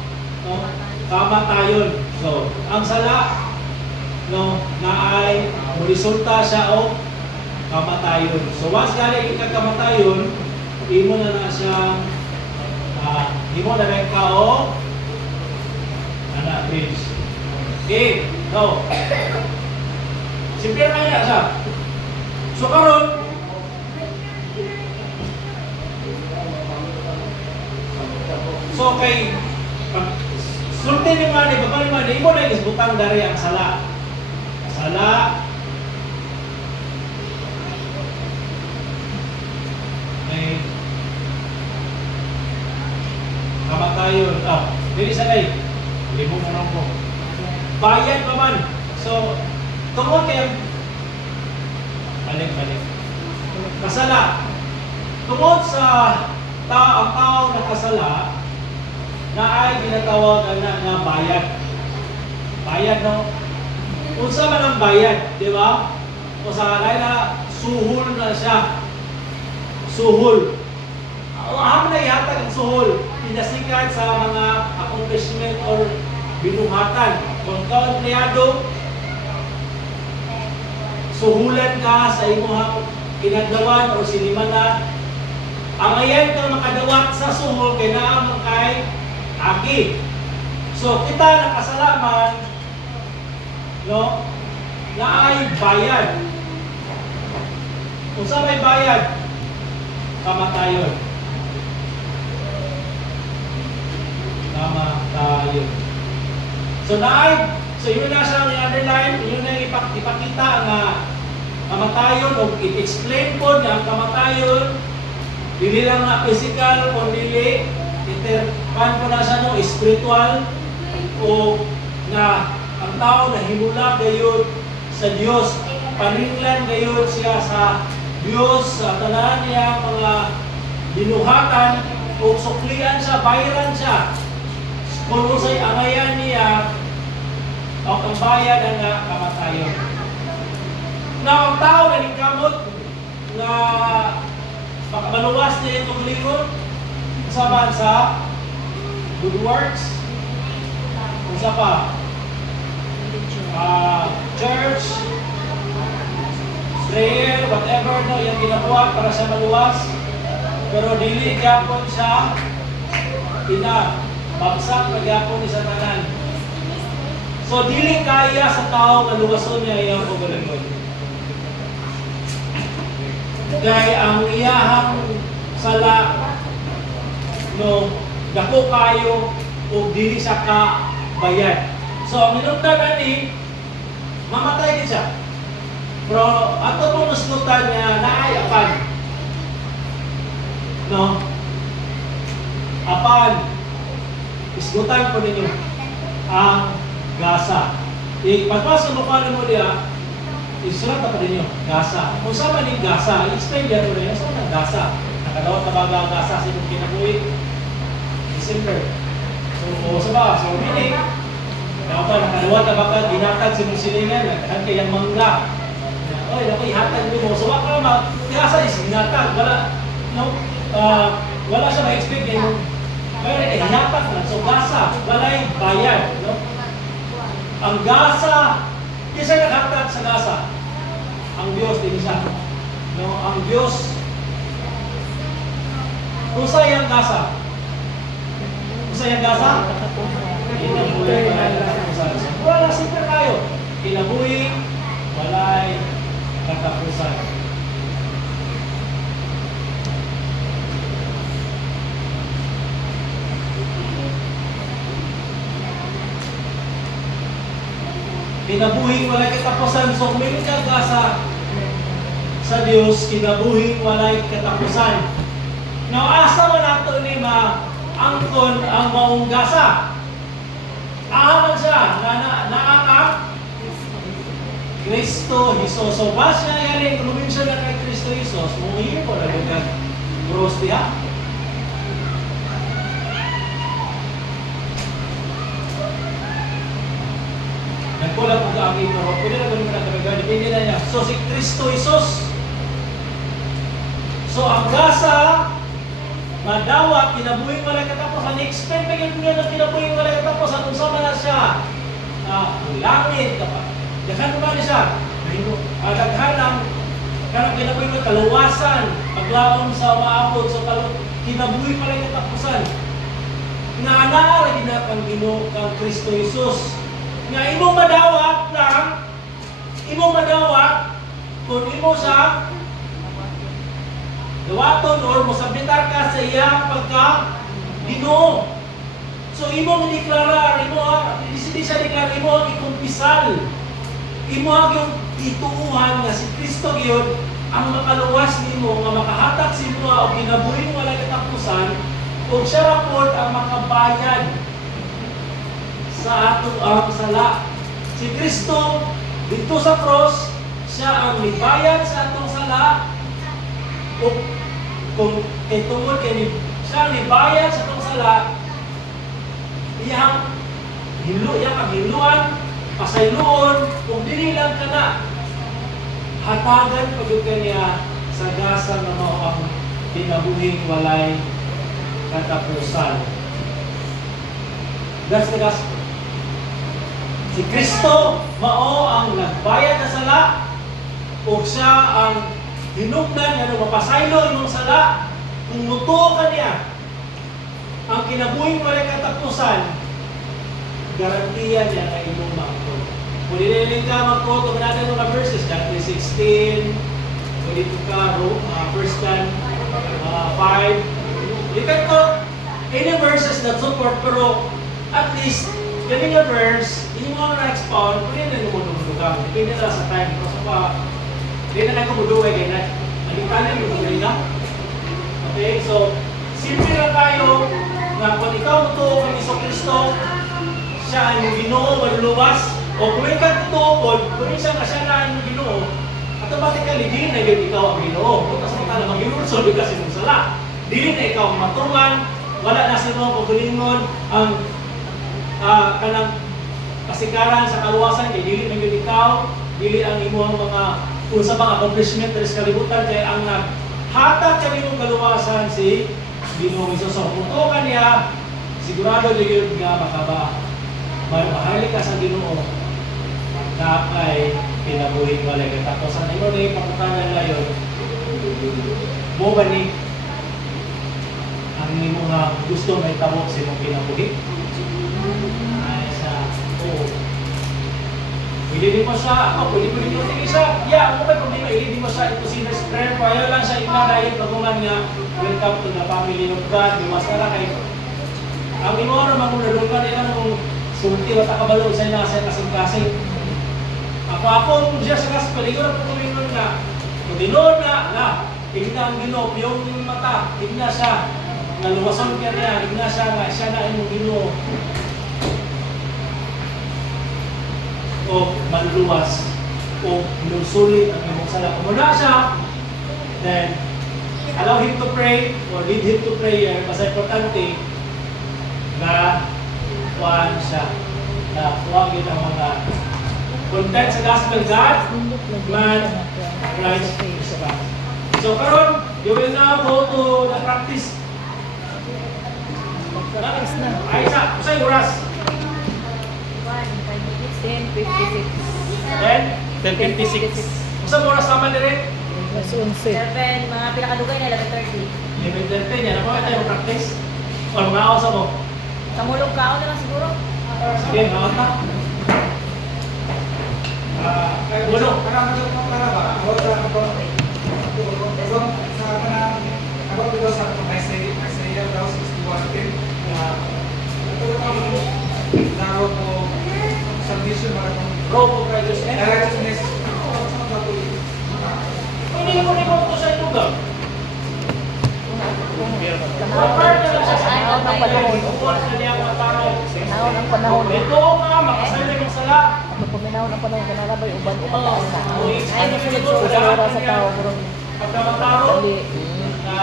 Kamatayon. So, ang sala, no, na ay resulta siya o kamatayon. So, once galing ikagkamatayon, imo na siya imo na rin ka o anak, please. Okay, no. Siyempre kaya siya. So, karon so, kay sulti ni Mani, baba ni Mani, imo na isbutang dari ang sala. Sala. May kamatayon. Dili sanay. Limong na ko. Bayad pa man. So, tungkol kaya balik. Kasala. Tungkol sa ang tao na kasala, na ay ginatawagan na bayad. Bayad, no? Unsa man ang bayad, di ba? O sa kaya suhol na siya. Suhol. Ang na ihatag ang suhol, pinasikat sa mga accomplishment or binuhatan. Kung ka empleyado, suhulan ka sa imong kinagawan o sinimana. Ang ayan kang makadawat sa suhol, kay naamang kay aki. So, kita nakasalaman, no, na ay bayad. Kung saan may bayad, kamatayon. Kamatayon. So, yun na siyang i-underline, yun na ipakita na kamatayon, o i-explain po na ang kamatayon, hindi lang na physical, o dili, pan po na siya, no, spiritual, o na ang tao na himula gayon sa Diyos, paninglan gayon siya sa Diyos, sa tanan niya, mga binuhatan, o suklian siya, bayaran siya. Kung usay angayan niya, o ang bayad ang kamatayon. Na ang tao na nagkamot, na maluwas niya itong lingon, kasama sa good works, isa pa, church, prayer, whatever, no, yung ginagawa para siya maluwas, pero dili gyapon siya bagsak na gyapon sa tanan. So dili kaya sa tao maluwason niya iyang pagalingon. Kaya ang iyahang sala no dako kayo o dili sa kabayad. So ang hinungdan ani mamatay din siya. Pero ato pong naslutan niya naay apan. No? Apan isgutan po ninyo ang gasa. Pagpasa mo pa mo diya, isulat na pa ninyo, gasa. Kung saan man yung gasa, i-explain niya ito na yun, saan ang gasa? Nakadawat na baga ang gasa sa inyong kinabuhi. December. So, sa ba? So, meaning, nakadawat na baga, ginatag sa inyong silingan, nagtahan kayang mangga. Oy, naku, ihatag mo. So, wala ka gasa is ginatag. Wala, no? Wala siya ma-expect yung pero ihatag na. So, gasa, wala yung bayad, no? Ang gasa, isa naghatag sa gasa. Ang Diyos din siya. No, ang Diyos. Kung sa'yo ang gasa? Kung sa'yo ang gasa? Kinabuhi, walay katapusan. Wala, simple kayo. Kinabuhi, walay katapusan. Kinabuhi, walay katapusan. So, kung may gasa sa Diyos, kinabuhi, walay katapusan. Now, asa mo nato ni angkon ang maong gasa? Ahaman siya, naakak Kristo Jesus. So, ba siya yaling probinsya na kay Kristo Jesus, muhihin po na lugar. Cross diha. Nagkulang po ka aking pero pwede na gano'n na talaga. Depende na niya. So, si Kristo Jesus. So, ang gasa, madawat, kinabuhing walay katapusan. Expect pa yun niya na kinabuhing walay katapusan. Kung sama na siya, langit, daghan mo ba niya siya? Daghan ang kinabuhing walay kaluwasan, paglaon sa maabot, so kinabuhing walay katapusan. Nga lagi na kang Ginoo kang Kristo Jesus. Nga imong madawat lang, imong madawat kung imo sa dawaton or mosabitar ka sa iyang pagka Ginoo. So imong deklarar, hindi siya deklara, imo ang ikumpisal. Imo ang yung ituuhan nga si Kristo gyud ang makaluwas nimo nga makahatag sa imo og kinabuhi wala katapusan ug siya rapod ang makabayad sa ato ang sala. Si Kristo dito sa cross, siya ang nibayad sa atong sala o kung itungod kay siya ang nibayad sa atong sala, iyang hiluan, pasayloon, kung dili lang ka na hatagan pagod kaniya sa gasa na mao ang kinabuhing walay katapusan. That's the gospel. Si Kristo mao ang nagbayad na sala o siya ang hinugdan nga mapasaylo imong sala kung mutuo ka niya ang kinabuhing walay katapusan, garantiya niya na imong maangkon. Kung diniling ka magkoto natin mga verses, John 3:16, pwede ito ka 1 John 5. You can quote any verses that support, pero at least galing yung verse, hindi mo na na-expound, pwede na lumulungan. Depende na sa time. Kasi pa, hindi na kayo kumuduwa kayo na. Naging yung galing na. Okay, so, simple lang tayo na kung ikaw totoo kang Iso Kristo, siya ay yung Ginoo, maluluwas, o kung ikaw totoo, kung siya na siya na yung Ginoo, automatically, di na yun ikaw ang Ginoo. Kung kasi ka naman Ginoo, so kasi mong sala. Di na ikaw ang matungan, wala na sa mga pagbulingon, ang kanang kasikaran sa kaluwasan kay dili man gyud ikaw, dili ang imong mga unsa bang accomplishment sa kalibutan kay ang naghatag sa imong kaluwasan si Ginoo Hesus. So kung ka niya, sigurado gyud nga mahali ka sa Ginoo na kay kinabuhi walay katapusan. Imo ni pangutanan layon. Mo ba ni ang imong gusto may tabok sa imong kinabuhi? Pwede mo siya, pwede mo siya, yeah, ano ba problema, hindi mo siya ito sinus prayer, kaya lang siya ina dahil pagkuman nga, welcome to the family of God. Lumas na kay ang imo ra man kung nadunggan nila mong sulti wa ta kabalo sa nasa kasing-kasing. Ako siya sa gospel, ikaw na po kumingon na kung tinuod na tignan ang Ginoo, yung mata, tignan siya na lumason ka niya, tignan siya nga siya na imong Ginoo o manluwas o nusulit ang imong sala. Kung muna siya, then allow him to pray or lead him to prayer. Basta importante na kuhaan siya, na kuhaan ang mga content sa gospel God, man, Christ, Christ. So karon, you will now go to the practice. Practice na. Ay isa, usay oras. 10:56. Then, 10:56. Usang oras naman dire? Alas 11. 7, mga pinakadugay na 11:30. 11:30 yan. Ako ay tayo practice. O mga awas mo. Samulog ka ako na lang siguro. Sige, mga ta. Bulo. Robo righteousness. Hindi mo ito sa ilugang. Panahon ng panahon. Panahon ng panahon. Ito nga, makasalit ng sala. Ako puminaw ng panahon kanala ba uban-uban taon na. Ay, Sa oras sa tao bro. Pagkamataro, Dali. na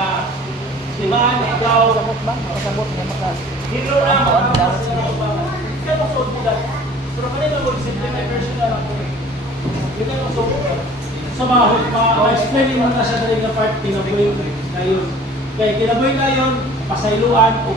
limaan, ikaw, Sabot ba? Sabot nga maka. hilo na, makakas na ako ba? Hindi ka maksud mo dahil. Pero kanina mo, simple na version na lang. Hindi ka maksud mo. So, ma-explain mo na siya dali na part, kinaboy na yun. Kaya kinaboy na yun, pasayluan, o